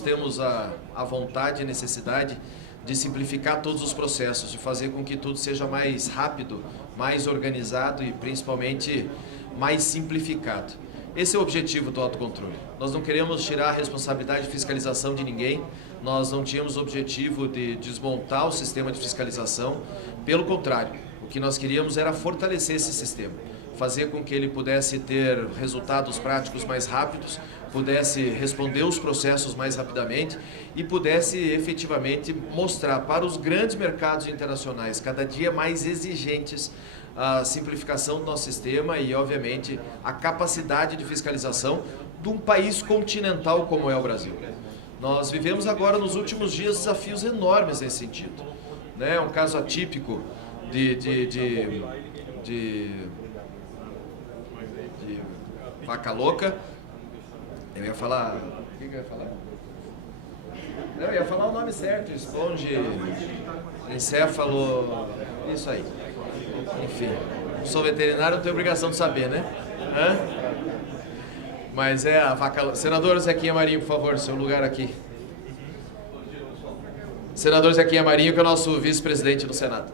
Temos a vontade e a necessidade de simplificar todos os processos, de fazer com que tudo seja mais rápido, mais organizado e principalmente mais simplificado. Esse é o objetivo do autocontrole. Nós não queremos tirar a responsabilidade de fiscalização de ninguém, nós não tínhamos o objetivo de desmontar o sistema de fiscalização, pelo contrário, o que nós queríamos era fortalecer esse sistema, fazer com que ele pudesse ter resultados práticos mais rápidos, pudesse responder os processos mais rapidamente e pudesse efetivamente mostrar para os grandes mercados internacionais, cada dia mais exigentes, a simplificação do nosso sistema e, obviamente, a capacidade de fiscalização de um país continental como é o Brasil. Nós vivemos agora, nos últimos dias, desafios enormes nesse sentido. É um caso atípico de vaca louca. Eu ia falar... O que eu ia falar? Não, eu ia falar o nome certo, esponge, encéfalo, isso aí. Enfim, sou veterinário, não tenho obrigação de saber, né? Mas é a vaca... Senador Zequinha Marinho, por favor, seu lugar aqui. Senador Zequinha Marinho, que é o nosso vice-presidente do Senado.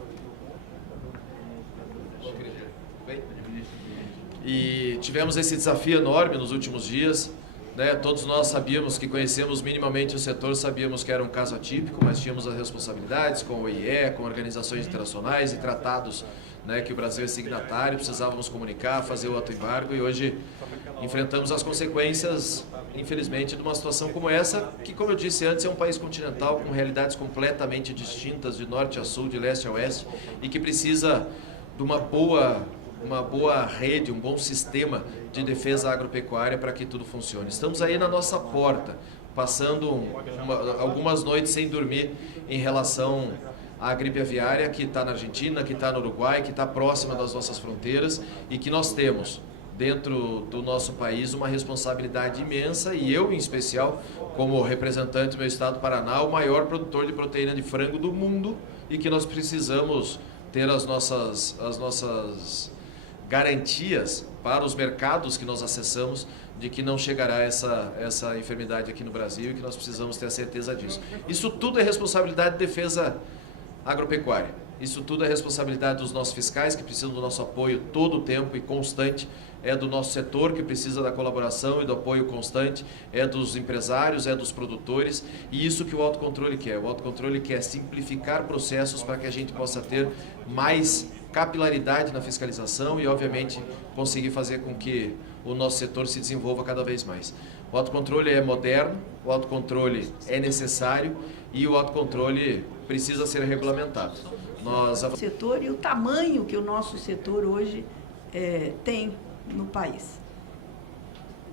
E tivemos esse desafio enorme nos últimos dias, né? Todos nós sabíamos que conhecemos minimamente o setor, sabíamos que era um caso atípico, mas tínhamos as responsabilidades com o OIE, com organizações internacionais e tratados, né, que o Brasil é signatário, precisávamos comunicar, fazer o autoembargo e hoje enfrentamos as consequências, infelizmente, de uma situação como essa, que, como eu disse antes, é um país continental com realidades completamente distintas de norte a sul, de leste a oeste e que precisa de uma boa rede, um bom sistema de defesa agropecuária para que tudo funcione. Estamos aí na nossa porta, passando algumas noites sem dormir em relação à gripe aviária que está na Argentina, que está no Uruguai, que está próxima das nossas fronteiras e que nós temos dentro do nosso país uma responsabilidade imensa e eu, em especial, como representante do meu estado do Paraná, o maior produtor de proteína de frango do mundo e que nós precisamos ter as nossas garantias para os mercados que nós acessamos de que não chegará essa enfermidade aqui no Brasil e que nós precisamos ter a certeza disso. Isso tudo é responsabilidade de defesa agropecuária. Isso tudo é responsabilidade dos nossos fiscais, que precisam do nosso apoio todo o tempo e constante, é do nosso setor, que precisa da colaboração e do apoio constante, é dos empresários, é dos produtores, e isso que o autocontrole quer. O autocontrole quer simplificar processos para que a gente possa ter mais capilaridade na fiscalização e, obviamente, conseguir fazer com que o nosso setor se desenvolva cada vez mais. O autocontrole é moderno, o autocontrole é necessário e o autocontrole precisa ser regulamentado. O setor e o tamanho que o nosso setor hoje tem no país.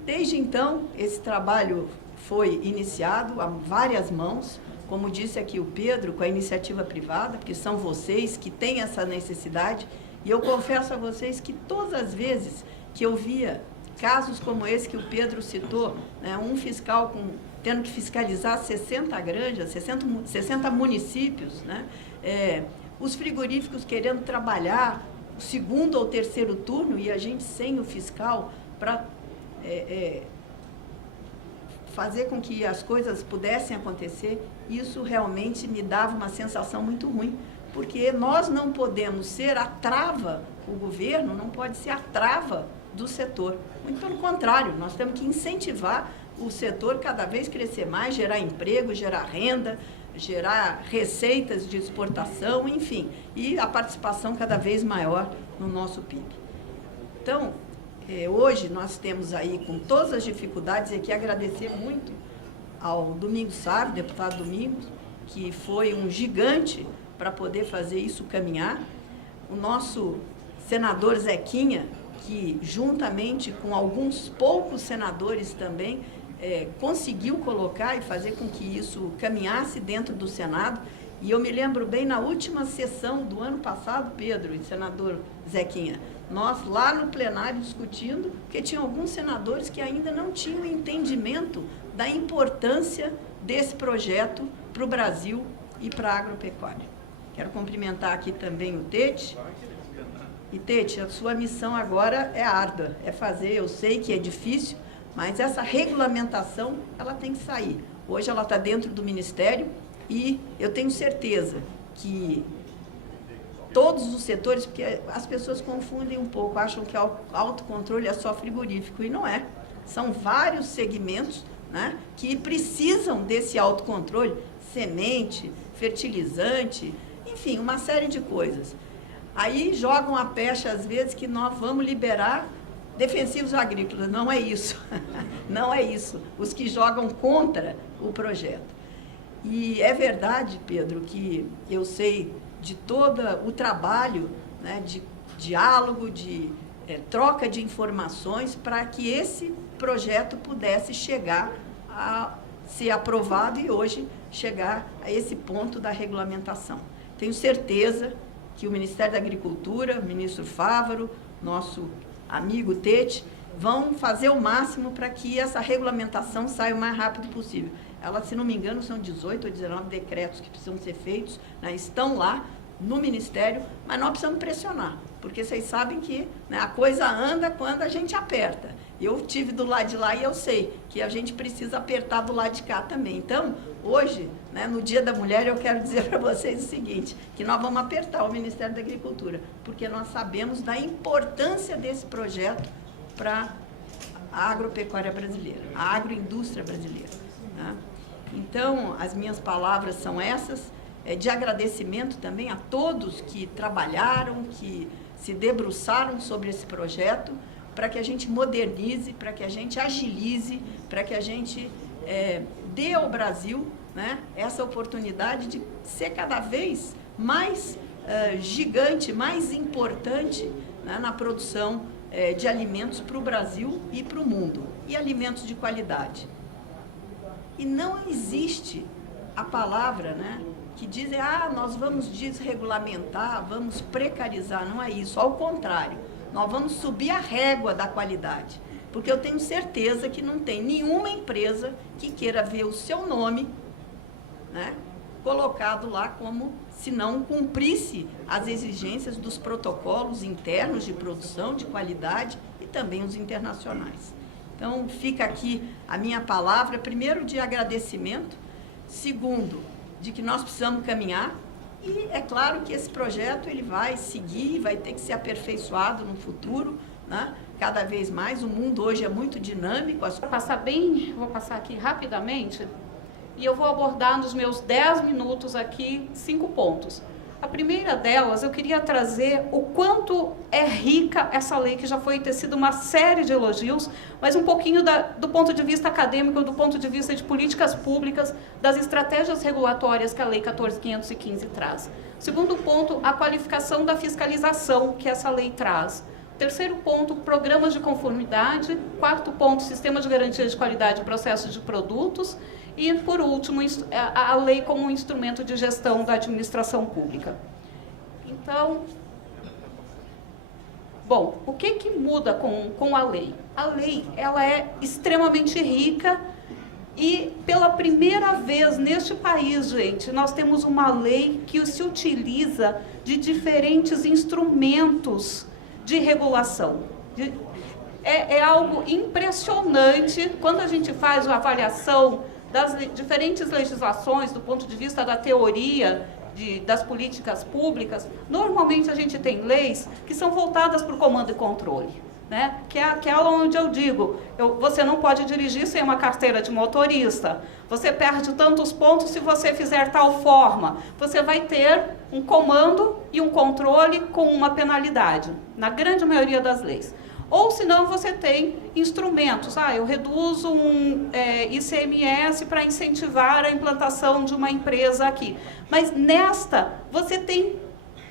Desde então, esse trabalho foi iniciado a várias mãos, como disse aqui o Pedro, com a iniciativa privada, porque são vocês que têm essa necessidade, e eu confesso a vocês que todas as vezes que eu via casos como esse que o Pedro citou, né, um fiscal tendo que fiscalizar 60 granjas, 60 municípios, né, os frigoríficos querendo trabalhar o segundo ou terceiro turno e a gente sem o fiscal para fazer com que as coisas pudessem acontecer, isso realmente me dava uma sensação muito ruim, porque nós não podemos ser a trava, o governo não pode ser a trava do setor. Muito pelo contrário, nós temos que incentivar o setor cada vez crescer mais, gerar emprego, gerar renda, gerar receitas de exportação, enfim, e a participação cada vez maior no nosso PIB. Então, hoje nós temos aí, com todas as dificuldades, e aqui agradecer muito ao Domingos Savio, deputado Domingos, que foi um gigante para poder fazer isso caminhar, o nosso senador Zequinha, que juntamente com alguns poucos senadores também, conseguiu colocar e fazer com que isso caminhasse dentro do Senado. E eu me lembro bem, na última sessão do ano passado, Pedro e senador Zequinha, nós lá no plenário discutindo, porque tinha alguns senadores que ainda não tinham entendimento da importância desse projeto para o Brasil e para a agropecuária. Quero cumprimentar aqui também o Tete. E Tete, a sua missão agora é árdua, é fazer, eu sei que é difícil, mas essa regulamentação, ela tem que sair. Hoje ela está dentro do Ministério e eu tenho certeza que todos os setores, porque as pessoas confundem um pouco, acham que o autocontrole é só frigorífico, e não é. São vários segmentos, né, que precisam desse autocontrole, semente, fertilizante, enfim, uma série de coisas. Aí jogam a pecha, às vezes, que nós vamos liberar defensivos agrícolas. Não é isso. Não é isso. Os que jogam contra o projeto. E é verdade, Pedro, que eu sei de todo o trabalho, né, de diálogo, de troca de informações para que esse projeto pudesse chegar a ser aprovado e hoje chegar a esse ponto da regulamentação. Tenho certeza que o Ministério da Agricultura, o ministro Fávaro, nosso amigo Tete, vão fazer o máximo para que essa regulamentação saia o mais rápido possível. Ela, se não me engano, são 18 ou 19 decretos que precisam ser feitos, né, estão lá no Ministério, mas nós precisamos pressionar, porque vocês sabem que, né, a coisa anda quando a gente aperta. Eu tive do lado de lá e eu sei que a gente precisa apertar do lado de cá também. Então, hoje, né, no Dia da Mulher, eu quero dizer para vocês o seguinte, que nós vamos apertar o Ministério da Agricultura, porque nós sabemos da importância desse projeto para a agropecuária brasileira, a agroindústria brasileira, né? Então, as minhas palavras são essas, de agradecimento também a todos que trabalharam, que se debruçaram sobre esse projeto, para que a gente modernize, para que a gente agilize, para que a gente dê ao Brasil, né, essa oportunidade de ser cada vez mais gigante, mais importante, né, na produção de alimentos para o Brasil e para o mundo, e alimentos de qualidade. E não existe a palavra, né, que dizem, nós vamos desregulamentar, vamos precarizar. Não é isso, ao contrário, nós vamos subir a régua da qualidade, porque eu tenho certeza que não tem nenhuma empresa que queira ver o seu nome, né, colocado lá como se não cumprisse as exigências dos protocolos internos de produção, de qualidade e também os internacionais. Então, fica aqui a minha palavra, primeiro, de agradecimento, segundo, de que nós precisamos caminhar, e é claro que esse projeto ele vai seguir, vai ter que ser aperfeiçoado no futuro, né? Cada vez mais. O mundo hoje é muito dinâmico. Vou passar aqui rapidamente, e eu vou abordar nos meus 10 minutos aqui 5 pontos. A primeira delas, eu queria trazer o quanto é rica essa lei, que já foi tecido uma série de elogios, mas um pouquinho do ponto de vista acadêmico, do ponto de vista de políticas públicas, das estratégias regulatórias que a Lei 14.515 traz. Segundo ponto, a qualificação da fiscalização que essa lei traz. Terceiro ponto, programas de conformidade. Quarto ponto, sistema de garantia de qualidade e processos de produtos. E, por último, a lei como um instrumento de gestão da administração pública. Então, bom, o que muda com a lei? A lei, ela é extremamente rica e, pela primeira vez neste país, gente, nós temos uma lei que se utiliza de diferentes instrumentos de regulação. É algo impressionante quando a gente faz a avaliação das diferentes legislações, do ponto de vista da teoria das políticas públicas. Normalmente a gente tem leis que são voltadas para o comando e controle, né? Que é aquela onde eu digo, você não pode dirigir sem uma carteira de motorista, você perde tantos pontos se você fizer tal forma, você vai ter um comando e um controle com uma penalidade, na grande maioria das leis. Ou senão você tem instrumentos, eu reduzo um ICMS para incentivar a implantação de uma empresa aqui. Mas nesta, você tem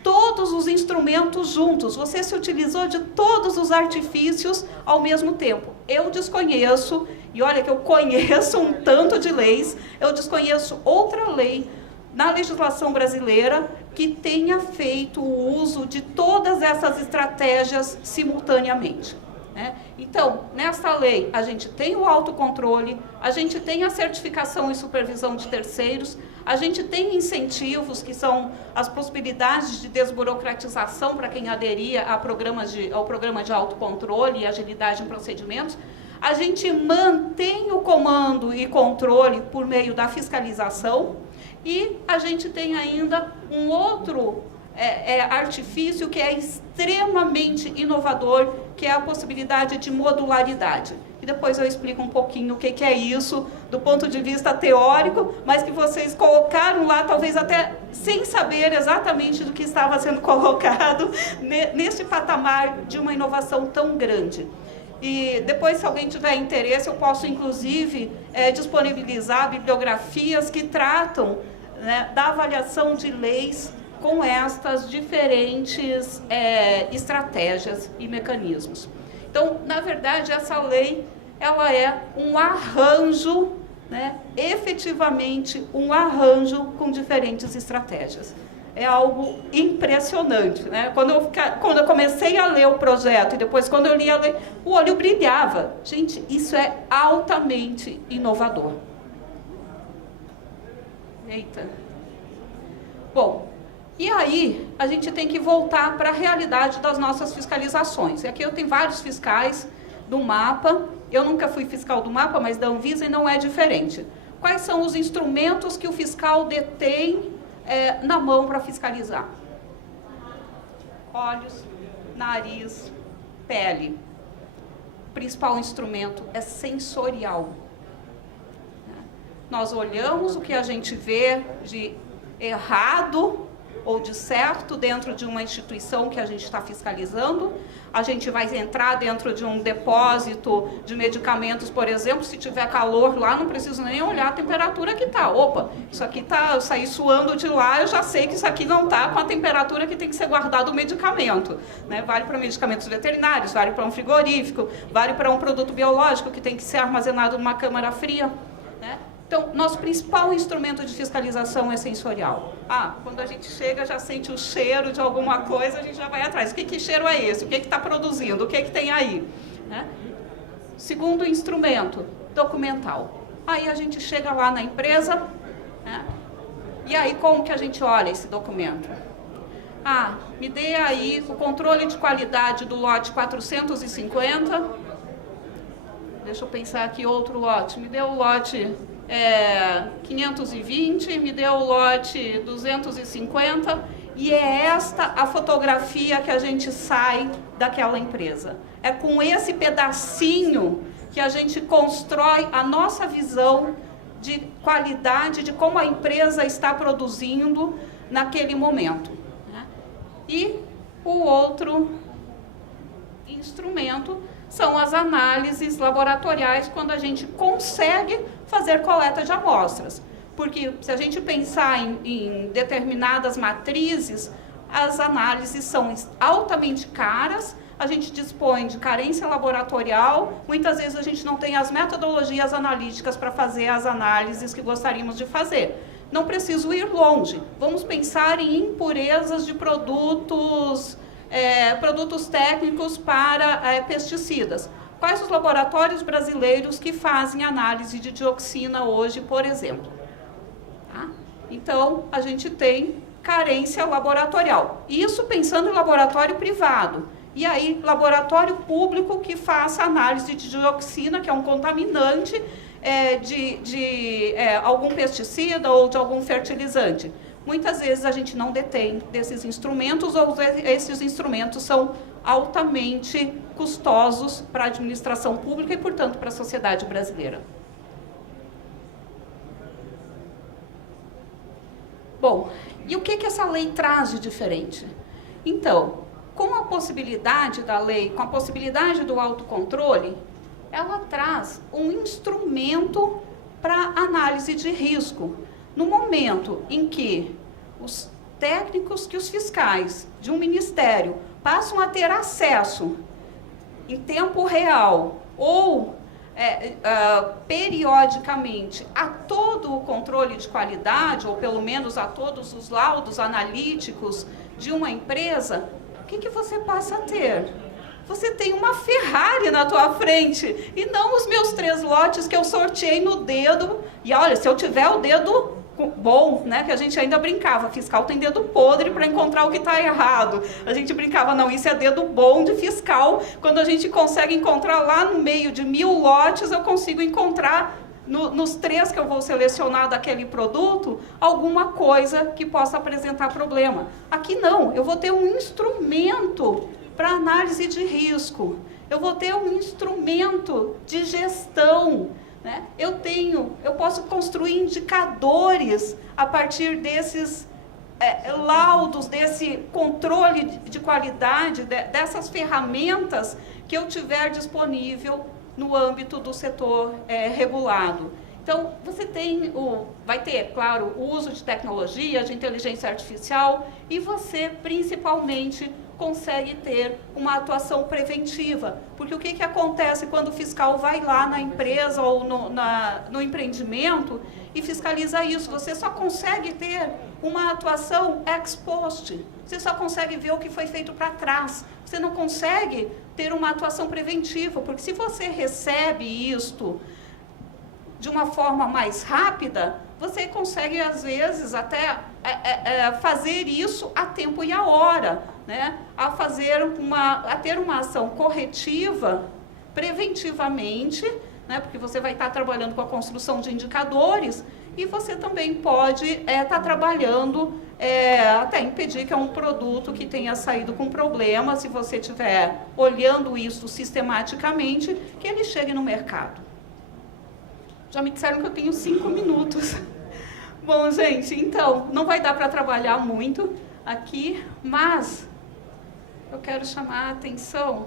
todos os instrumentos juntos, você se utilizou de todos os artifícios ao mesmo tempo. Eu desconheço, e olha que eu conheço um tanto de leis, eu desconheço outra lei na legislação brasileira que tenha feito o uso de todas essas estratégias simultaneamente, né? Então, nessa lei, a gente tem o autocontrole, a gente tem a certificação e supervisão de terceiros, a gente tem incentivos, que são as possibilidades de desburocratização para quem aderia ao programa de autocontrole e agilidade em procedimentos. A gente mantém o comando e controle por meio da fiscalização e a gente tem ainda um outro artifício que é extremamente inovador, que é a possibilidade de modularidade. E depois eu explico um pouquinho o que é isso do ponto de vista teórico, mas que vocês colocaram lá, talvez até sem saber exatamente do que estava sendo colocado neste patamar de uma inovação tão grande. E depois, se alguém tiver interesse, eu posso, inclusive, disponibilizar bibliografias que tratam, né, da avaliação de leis com estas diferentes estratégias e mecanismos. Então, na verdade, essa lei, ela é um arranjo, né, efetivamente um arranjo com diferentes estratégias. É algo impressionante, né? Quando eu comecei a ler o projeto e depois quando eu li a lei, o olho brilhava. Gente, isso é altamente inovador. Eita. Bom, e aí a gente tem que voltar para a realidade das nossas fiscalizações. E aqui eu tenho vários fiscais do MAPA. Eu nunca fui fiscal do MAPA, mas da Anvisa e não é diferente. Quais são os instrumentos que o fiscal detém na mão para fiscalizar? Olhos, nariz, pele. O principal instrumento é sensorial. Nós olhamos o que a gente vê de errado ou de certo dentro de uma instituição que a gente está fiscalizando. A gente vai entrar dentro de um depósito de medicamentos, por exemplo, se tiver calor lá, não preciso nem olhar a temperatura que está. Opa, isso aqui está, eu saí suando de lá, eu já sei que isso aqui não está com a temperatura que tem que ser guardado o medicamento. Né? Vale para medicamentos veterinários, vale para um frigorífico, vale para um produto biológico que tem que ser armazenado numa câmara fria. Né? Então, nosso principal instrumento de fiscalização é sensorial. Quando a gente chega, já sente o cheiro de alguma coisa, a gente já vai atrás. Que cheiro é esse? O que está produzindo? O que tem aí? Né? Segundo instrumento, documental. Aí a gente chega lá na empresa, né? E aí como que a gente olha esse documento? Me dê aí o controle de qualidade do lote 450. Deixa eu pensar aqui outro lote. Me dê o lote 520, me deu o lote 250, e é esta a fotografia que a gente sai daquela empresa. É com esse pedacinho que a gente constrói a nossa visão de qualidade, de como a empresa está produzindo naquele momento. Né? E o outro instrumento são as análises laboratoriais, quando a gente consegue fazer coleta de amostras. Porque se a gente pensar em determinadas matrizes, as análises são altamente caras, a gente dispõe de carência laboratorial, muitas vezes a gente não tem as metodologias analíticas para fazer as análises que gostaríamos de fazer. Não preciso ir longe, vamos pensar em impurezas de produtos técnicos para pesticidas. Quais os laboratórios brasileiros que fazem análise de dioxina hoje, por exemplo? Tá? Então, a gente tem carência laboratorial. Isso pensando em laboratório privado. E aí, laboratório público que faça análise de dioxina, que é um contaminante de algum pesticida ou de algum fertilizante. Muitas vezes a gente não detém desses instrumentos, ou esses instrumentos são altamente custosos para a administração pública e, portanto, para a sociedade brasileira. Bom, e o que essa lei traz de diferente? Então, com a possibilidade da lei, com a possibilidade do autocontrole, ela traz um instrumento para análise de risco. No momento em que os técnicos, que os fiscais de um ministério passam a ter acesso em tempo real ou periodicamente a todo o controle de qualidade, ou pelo menos a todos os laudos analíticos de uma empresa, o que você passa a ter? Você tem uma Ferrari na tua frente, e não os meus 3 lotes que eu sorteei no dedo. E olha, se eu tiver o dedo bom, né, que a gente ainda brincava, fiscal tem dedo podre para encontrar o que está errado. A gente brincava, não, isso é dedo bom de fiscal, quando a gente consegue encontrar lá no meio de 1000 lotes, eu consigo encontrar nos 3 que eu vou selecionar daquele produto, alguma coisa que possa apresentar problema. Aqui não, eu vou ter um instrumento para análise de risco, eu vou ter um instrumento de gestão, né? Eu posso construir indicadores a partir desses laudos, desse controle de qualidade, dessas ferramentas que eu tiver disponível no âmbito do setor regulado. Então, vai ter, claro, o uso de tecnologia, de inteligência artificial, e você, principalmente, consegue ter uma atuação preventiva. Porque o que acontece quando o fiscal vai lá na empresa ou no empreendimento e fiscaliza isso? Você só consegue ter uma atuação ex post. Você só consegue ver o que foi feito para trás. Você não consegue ter uma atuação preventiva, porque se você recebe isto de uma forma mais rápida, você consegue, às vezes, até fazer isso a tempo e a hora, né? A ter uma ação corretiva preventivamente, né? Porque você vai estar trabalhando com a construção de indicadores e você também pode estar trabalhando até impedir que um produto que tenha saído com problema, se você estiver olhando isso sistematicamente, que ele chegue no mercado. Já me disseram que eu tenho 5 minutos. Bom, gente, então, não vai dar para trabalhar muito aqui, mas eu quero chamar a atenção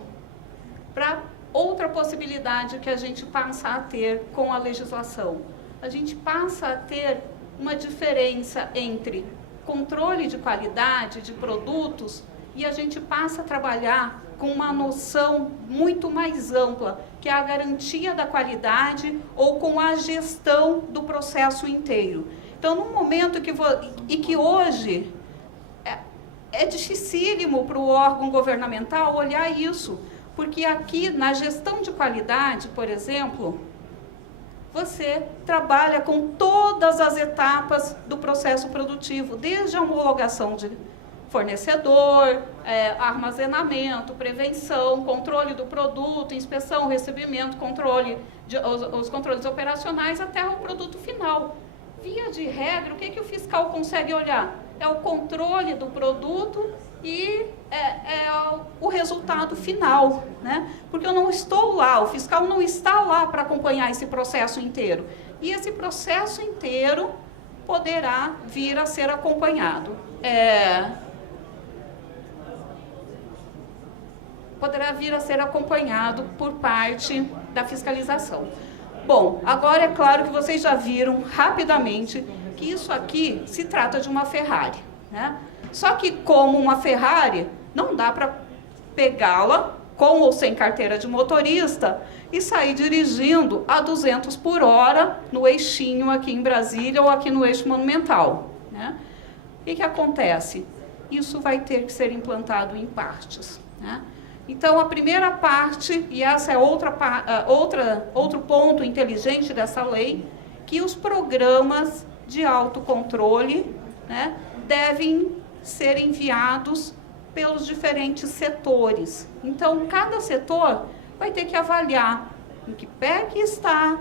para outra possibilidade que a gente passa a ter com a legislação. A gente passa a ter uma diferença entre controle de qualidade de produtos e a gente passa a trabalhar com uma noção muito mais ampla, que é a garantia da qualidade ou com a gestão do processo inteiro. Então, no momento que hoje é dificílimo para o órgão governamental olhar isso, porque aqui na gestão de qualidade, por exemplo, você trabalha com todas as etapas do processo produtivo, desde a homologação de fornecedor, armazenamento, prevenção, controle do produto, inspeção, recebimento, os controles operacionais até o produto final. Via de regra, o que o fiscal consegue olhar? É o controle do produto e o resultado final, né? Porque eu não estou lá, o fiscal não está lá para acompanhar esse processo inteiro. E esse processo inteiro poderá vir a ser acompanhado. Poderá vir a ser acompanhado por parte da fiscalização. Bom, agora é claro que vocês já viram rapidamente que isso aqui se trata de uma Ferrari, né? Só que como uma Ferrari, não dá para pegá-la com ou sem carteira de motorista e sair dirigindo a 200 por hora no eixinho aqui em Brasília ou aqui no eixo Monumental, né? O que acontece? Isso vai ter que ser implantado em partes, né? Então, a primeira parte, e essa é outro ponto inteligente dessa lei, que os programas de autocontrole, né, devem ser enviados pelos diferentes setores. Então, cada setor vai ter que avaliar em que pé que está,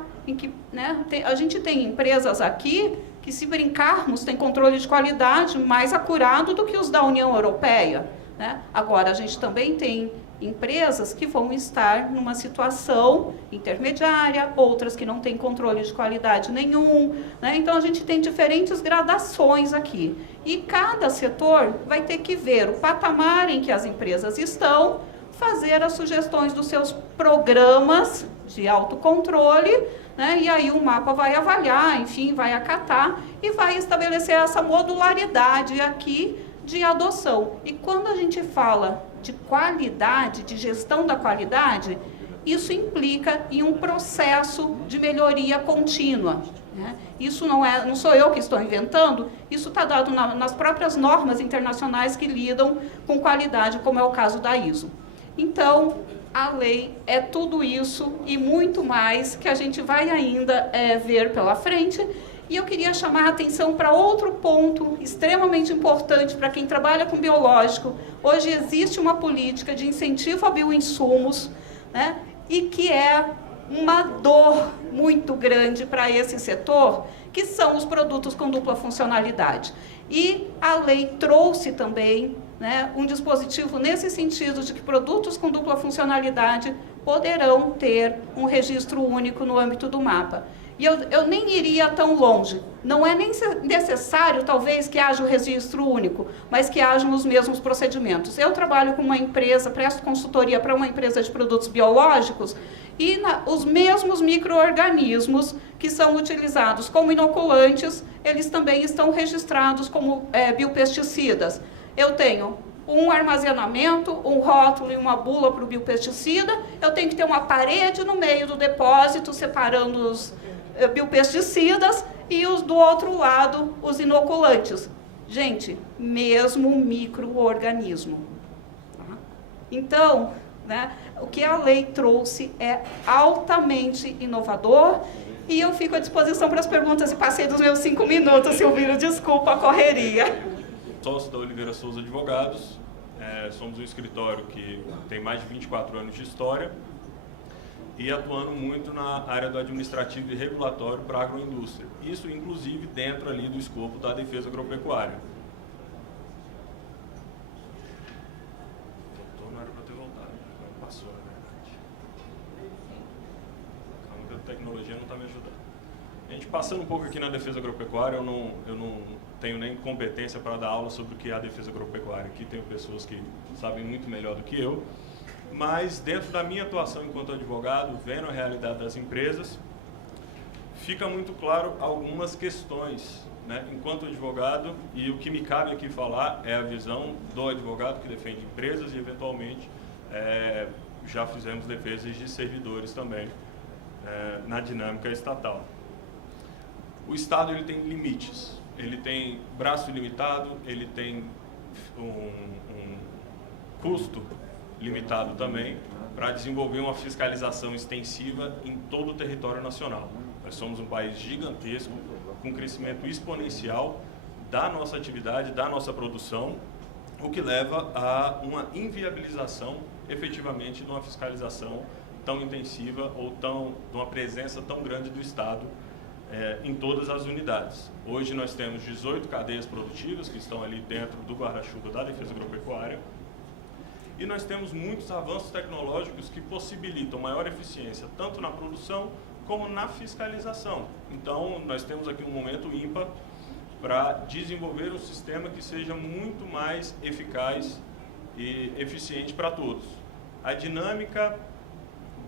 né, a gente tem empresas aqui que, se brincarmos, tem controle de qualidade mais acurado do que os da União Europeia, né? Agora, a gente também tem empresas que vão estar numa situação intermediária, outras que não têm controle de qualidade nenhum, né? Então, a gente tem diferentes gradações aqui. E cada setor vai ter que ver o patamar em que as empresas estão, fazer as sugestões dos seus programas de autocontrole, né? E aí o mapa vai avaliar, enfim, vai acatar e vai estabelecer essa modularidade aqui de adoção. E quando a gente fala de qualidade, de gestão da qualidade, isso implica em um processo de melhoria contínua, né? Isso não sou eu que estou inventando, isso está dado nas próprias normas internacionais que lidam com qualidade, como é o caso da ISO. Então, a lei é tudo isso e muito mais que a gente vai ainda ver pela frente. E eu queria chamar a atenção para outro ponto extremamente importante para quem trabalha com biológico. Hoje existe uma política de incentivo a bioinsumos, né, e que é uma dor muito grande para esse setor, que são os produtos com dupla funcionalidade. E a lei trouxe também, né, um dispositivo nesse sentido de que produtos com dupla funcionalidade poderão ter um registro único no âmbito do mapa. E eu nem iria tão longe. Não é nem necessário, talvez, que haja o registro único, mas que hajam os mesmos procedimentos. Eu trabalho com uma empresa, presto consultoria para uma empresa de produtos biológicos, e os mesmos micro-organismos que são utilizados como inoculantes, eles também estão registrados como biopesticidas. Eu tenho um armazenamento, um rótulo e uma bula para o biopesticida, eu tenho que ter uma parede no meio do depósito, separando os biopesticidas e do outro lado os inoculantes. Gente, mesmo micro-organismo. Então, né, o que a lei trouxe é altamente inovador, e eu fico à disposição para as perguntas, e passei dos meus 5 minutos, Silvino, desculpa a correria. Sócio da Oliveira Souza Advogados, somos um escritório que tem mais de 24 anos de história e atuando muito na área do administrativo e regulatório para a agroindústria. Isso, inclusive, dentro ali do escopo da defesa agropecuária. Voltou, não era para ter voltado, não passou, na verdade. Calma que a tecnologia não está me ajudando. A gente passando um pouco aqui na defesa agropecuária, eu não tenho nem competência para dar aula sobre o que é a defesa agropecuária. Aqui tenho pessoas que sabem muito melhor do que eu. Mas dentro da minha atuação enquanto advogado, vendo a realidade das empresas, fica muito claro algumas questões, né, enquanto advogado, e o que me cabe aqui falar é a visão do advogado que defende empresas e, eventualmente, já fizemos defesas de servidores também na dinâmica estatal. O Estado ele tem limites, ele tem braço limitado, ele tem um custo limitado também para desenvolver uma fiscalização extensiva em todo o território nacional. Nós somos um país gigantesco, com crescimento exponencial da nossa atividade, da nossa produção, o que leva a uma inviabilização, efetivamente, de uma fiscalização tão intensiva ou de uma presença tão grande do Estado em todas as unidades. Hoje nós temos 18 cadeias produtivas que estão ali dentro do guarda-chuva da defesa agropecuária, e nós temos muitos avanços tecnológicos que possibilitam maior eficiência tanto na produção como na fiscalização. Então, nós temos aqui um momento ímpar para desenvolver um sistema que seja muito mais eficaz e eficiente para todos. A dinâmica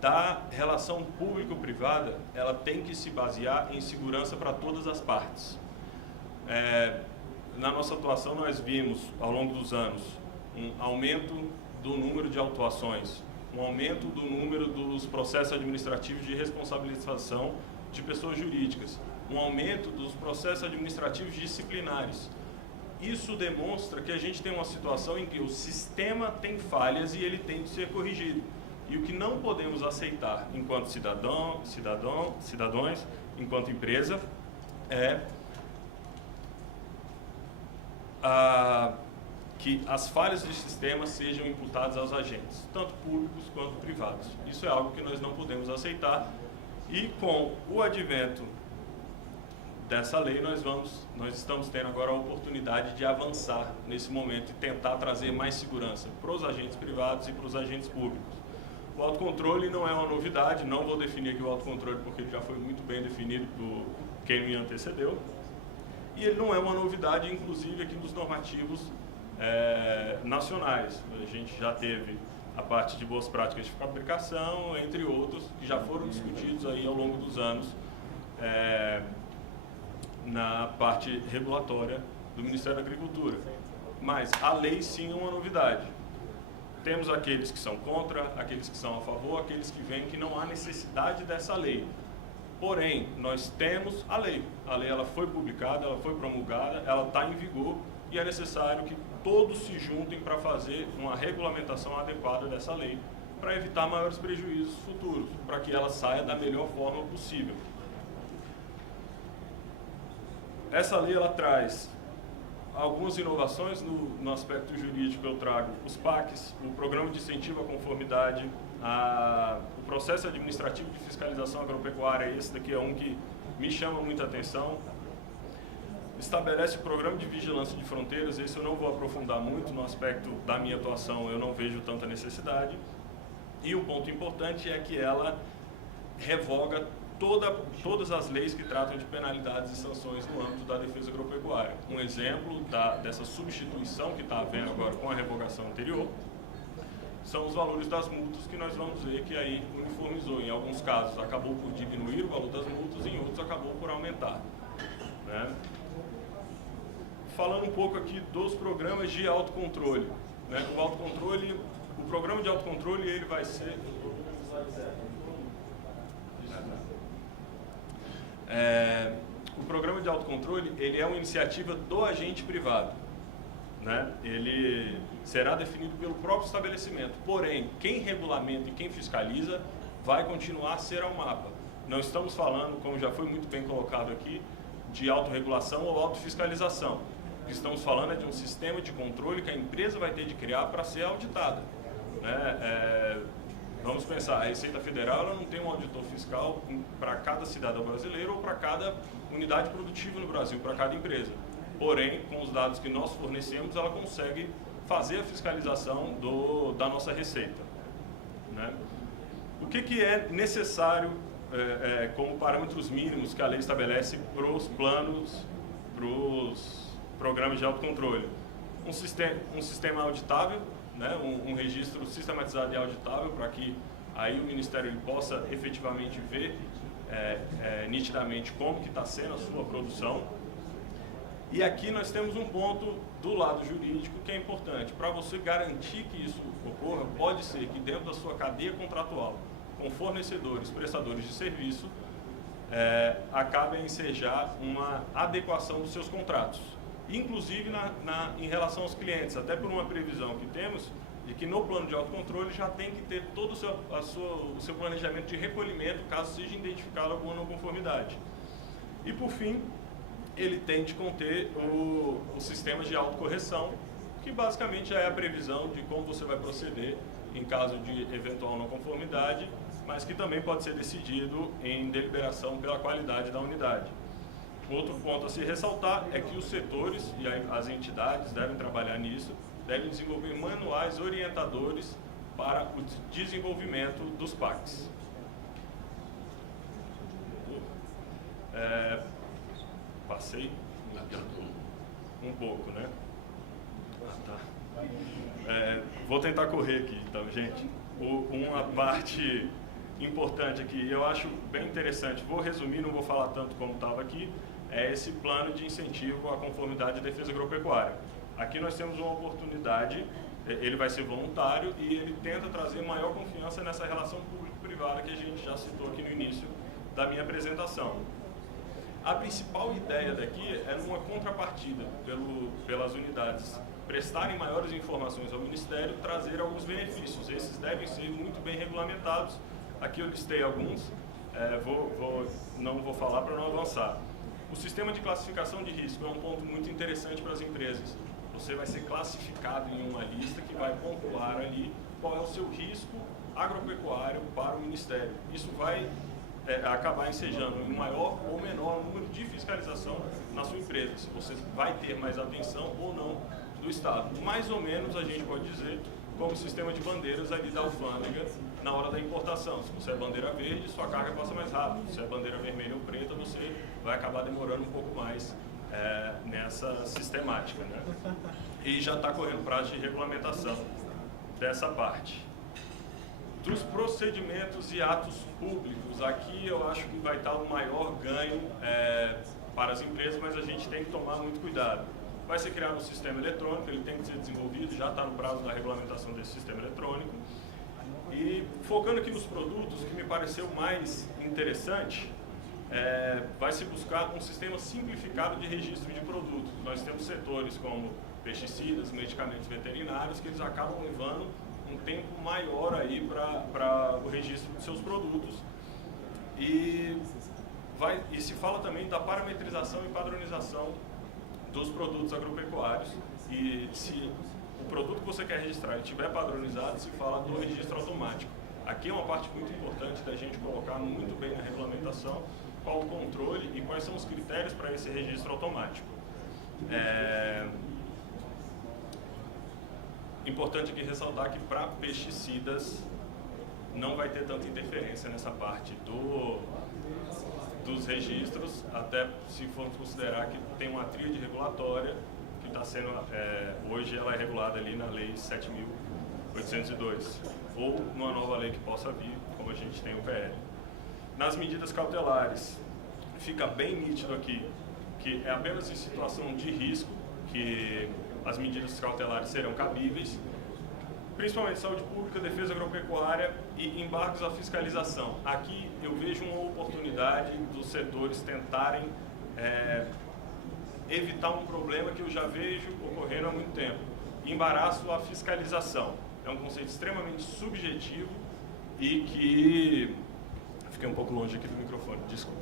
da relação público-privada, ela tem que se basear em segurança para todas as partes. Na nossa atuação, nós vimos, ao longo dos anos, um aumento do número de autuações, um aumento do número dos processos administrativos de responsabilização de pessoas jurídicas, um aumento dos processos administrativos disciplinares. Isso demonstra que a gente tem uma situação em que o sistema tem falhas e ele tem de ser corrigido. E o que não podemos aceitar enquanto cidadãos, enquanto empresa, é que as falhas do sistema sejam imputadas aos agentes, tanto públicos quanto privados. Isso é algo que nós não podemos aceitar, e com o advento dessa lei nós estamos tendo agora a oportunidade de avançar nesse momento e tentar trazer mais segurança para os agentes privados e para os agentes públicos. O autocontrole não é uma novidade, não vou definir aqui o autocontrole porque ele já foi muito bem definido por quem me antecedeu, e ele não é uma novidade, inclusive, aqui dos normativos nacionais. A gente já teve a parte de boas práticas de fabricação, entre outros, que já foram discutidos aí ao longo dos anos na parte regulatória do Ministério da Agricultura. Mas a lei sim é uma novidade. Temos aqueles que são contra, aqueles que são a favor, aqueles que veem que não há necessidade dessa lei. Porém, nós temos a lei. A lei ela foi publicada, ela foi promulgada, ela está em vigor, e é necessário que todos se juntem para fazer uma regulamentação adequada dessa lei, para evitar maiores prejuízos futuros, para que ela saia da melhor forma possível. essa lei ela traz algumas inovações no aspecto jurídico. Eu trago os PACs, o Programa de Incentivo à Conformidade, o processo administrativo de fiscalização agropecuária. Esse daqui é um que me chama muita atenção. Estabelece o Programa de Vigilância de Fronteiras. Esse eu não vou aprofundar muito, no aspecto da minha atuação eu não vejo tanta necessidade. E um ponto importante é que ela revoga todas as leis que tratam de penalidades e sanções no âmbito da defesa agropecuária. Um exemplo dessa substituição que está havendo agora com a revogação anterior são os valores das multas, que nós vamos ver que aí uniformizou. Em alguns casos acabou por diminuir o valor das multas, em outros acabou por aumentar, né? Falando um pouco aqui dos programas de autocontrole, né? O programa de autocontrole ele vai ser... o programa de autocontrole ele é uma iniciativa do agente privado, né? Ele será definido pelo próprio estabelecimento, porém, quem regulamenta e quem fiscaliza vai continuar a ser a UMAPA. Não estamos falando, como já foi muito bem colocado aqui, de autorregulação ou autofiscalização. O que estamos falando é de um sistema de controle que a empresa vai ter de criar para ser auditada, né? Vamos pensar, a Receita Federal ela não tem um auditor fiscal para cada cidadão brasileiro ou para cada unidade produtiva no Brasil, para cada empresa. Porém, com os dados que nós fornecemos, ela consegue fazer a fiscalização da nossa receita, né? O que é necessário como parâmetros mínimos que a lei estabelece para os planos, para os programas de autocontrole? Um sistema auditável, né? Um registro sistematizado e auditável, para que aí o Ministério ele possa efetivamente ver nitidamente como que está sendo a sua produção. E aqui nós temos um ponto do lado jurídico que é importante. Para você garantir que isso ocorra, pode ser que dentro da sua cadeia contratual, com fornecedores, prestadores de serviço, acabe a ensejar uma adequação dos seus contratos. Inclusive em relação aos clientes, até por uma previsão que temos de que no plano de autocontrole já tem que ter todo o seu planejamento de recolhimento caso seja identificada alguma não conformidade. E por fim, ele tem de conter o sistema de autocorreção, que basicamente é a previsão de como você vai proceder em caso de eventual não conformidade, mas que também pode ser decidido em deliberação pela qualidade da unidade. Outro ponto a se ressaltar é que os setores e as entidades devem trabalhar nisso, devem desenvolver manuais orientadores para o desenvolvimento dos PACs. Passei um pouco, né? Vou tentar correr aqui, então, gente. Uma parte importante aqui, eu acho bem interessante, vou resumir, não vou falar tanto como estava aqui, é esse plano de incentivo à conformidade e defesa agropecuária. Aqui nós temos uma oportunidade, ele vai ser voluntário e ele tenta trazer maior confiança nessa relação público-privada que a gente já citou aqui no início da minha apresentação. A principal ideia daqui é numa contrapartida pelas unidades prestarem maiores informações ao Ministério, trazer alguns benefícios. Esses devem ser muito bem regulamentados. Aqui eu listei alguns, não vou falar para não avançar. O sistema de classificação de risco é um ponto muito interessante para as empresas. Você vai ser classificado em uma lista que vai pontuar ali qual é o seu risco agropecuário para o Ministério. Isso vai acabar ensejando um maior ou menor número de fiscalização na sua empresa, se você vai ter mais atenção ou não do Estado. Mais ou menos a gente pode dizer como o sistema de bandeiras ali da alfândega na hora da importação. Se você é bandeira verde, sua carga passa mais rápido. Se é bandeira vermelha ou preta, você vai acabar demorando um pouco mais nessa sistemática, né? E já está correndo prazo de regulamentação dessa parte. Dos procedimentos e atos públicos, aqui eu acho que vai estar o maior ganho para as empresas, mas a gente tem que tomar muito cuidado. Vai ser criado um sistema eletrônico, ele tem que ser desenvolvido, já está no prazo da regulamentação desse sistema eletrônico. E focando aqui nos produtos, o que me pareceu mais interessante vai se buscar um sistema simplificado de registro de produtos. Nós temos setores como pesticidas, medicamentos veterinários, que eles acabam levando um tempo maior aí para o registro de seus produtos. E E se fala também da parametrização e padronização dos produtos agropecuários, e se o produto que você quer registrar estiver padronizado, se fala do registro automático. Aqui é uma parte muito importante da gente colocar muito bem na regulamentação qual o controle e quais são os critérios para esse registro automático. Importante aqui ressaltar que para pesticidas não vai ter tanta interferência nessa parte dos registros, até se formos considerar que tem uma tríade regulatória que está sendo, hoje ela é regulada ali na Lei 7.802, ou numa nova lei que possa vir, como a gente tem o PL. Nas medidas cautelares, fica bem nítido aqui que é apenas em situação de risco que as medidas cautelares serão cabíveis, principalmente saúde pública, defesa agropecuária e embargos à fiscalização. Aqui eu vejo uma oportunidade dos setores tentarem evitar um problema que eu já vejo ocorrendo há muito tempo. Embaraço à fiscalização. É um conceito extremamente subjetivo e que... Fiquei um pouco longe aqui do microfone, desculpa.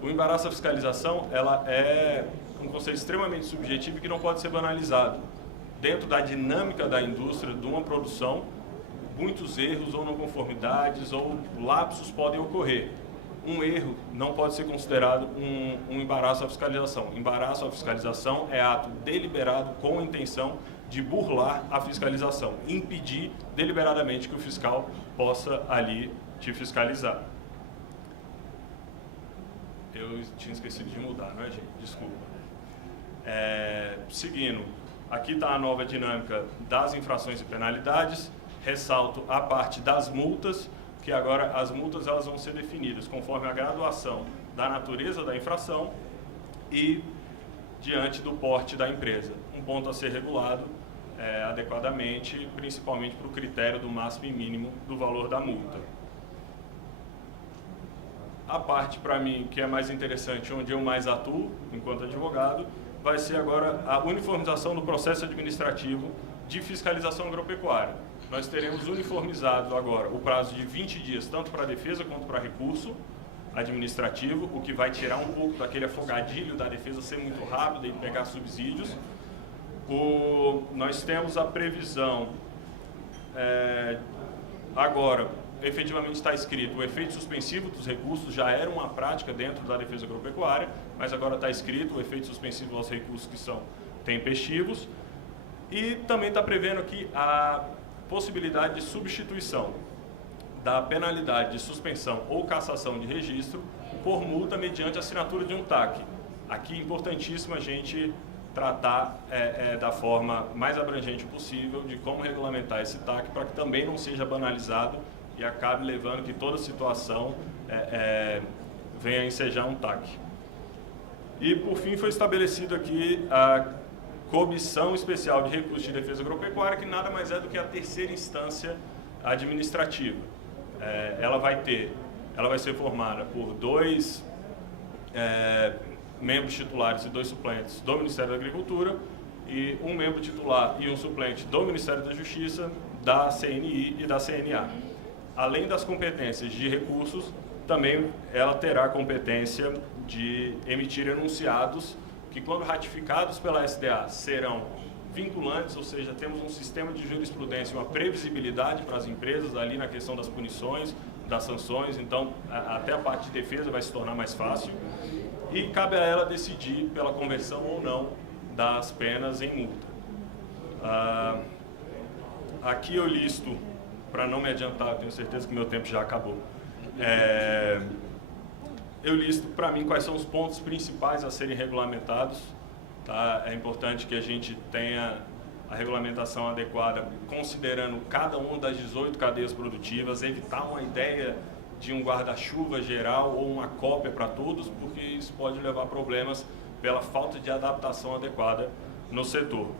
O embaraço à fiscalização, ela é um conceito extremamente subjetivo que não pode ser banalizado. Dentro da dinâmica da indústria, de uma produção, muitos erros ou não conformidades ou lapsos podem ocorrer. Um erro não pode ser considerado um embaraço à fiscalização. Embaraço à fiscalização é ato deliberado com a intenção de burlar a fiscalização, impedir deliberadamente que o fiscal possa ali te fiscalizar. Eu tinha esquecido de mudar, não é, gente? Desculpa. Seguindo, aqui está a nova dinâmica das infrações e penalidades. Ressalto a parte das multas, que agora as multas elas vão ser definidas conforme a graduação da natureza da infração e diante do porte da empresa. Um ponto a ser regulado adequadamente, principalmente para o critério do máximo e mínimo do valor da multa. A parte, para mim, que é mais interessante, onde eu mais atuo enquanto advogado, vai ser agora a uniformização do processo administrativo de fiscalização agropecuária. Nós teremos uniformizado agora o prazo de 20 dias, tanto para defesa quanto para recurso administrativo, o que vai tirar um pouco daquele afogadilho da defesa ser muito rápida e pegar subsídios. Nós temos a previsão, agora, efetivamente está escrito, o efeito suspensivo dos recursos já era uma prática dentro da defesa agropecuária, mas agora está escrito o efeito suspensivo aos recursos que são tempestivos, e também está prevendo aqui a possibilidade de substituição da penalidade de suspensão ou cassação de registro por multa mediante assinatura de um TAC. Aqui é importantíssimo a gente tratar da forma mais abrangente possível de como regulamentar esse TAC para que também não seja banalizado e acabe levando que toda situação venha a ensejar um TAC. E, por fim, foi estabelecido aqui a Comissão Especial de Recursos de Defesa Agropecuária, que nada mais é do que a terceira instância administrativa. Ela vai ser formada por 2 membros titulares e 2 suplentes do Ministério da Agricultura e um membro titular e um suplente do Ministério da Justiça, da CNI e da CNA. Além das competências de recursos, também ela terá a competência de emitir enunciados que, quando ratificados pela SDA, serão vinculantes, ou seja, temos um sistema de jurisprudência, uma previsibilidade para as empresas ali na questão das punições, das sanções, então até a parte de defesa vai se tornar mais fácil e cabe a ela decidir pela conversão ou não das penas em multa. Aqui eu listo, para não me adiantar, eu tenho certeza que meu tempo já acabou, eu listo para mim quais são os pontos principais a serem regulamentados. Tá? É importante que a gente tenha a regulamentação adequada, considerando cada uma das 18 cadeias produtivas, evitar uma ideia de um guarda-chuva geral ou uma cópia para todos, porque isso pode levar a problemas pela falta de adaptação adequada no setor.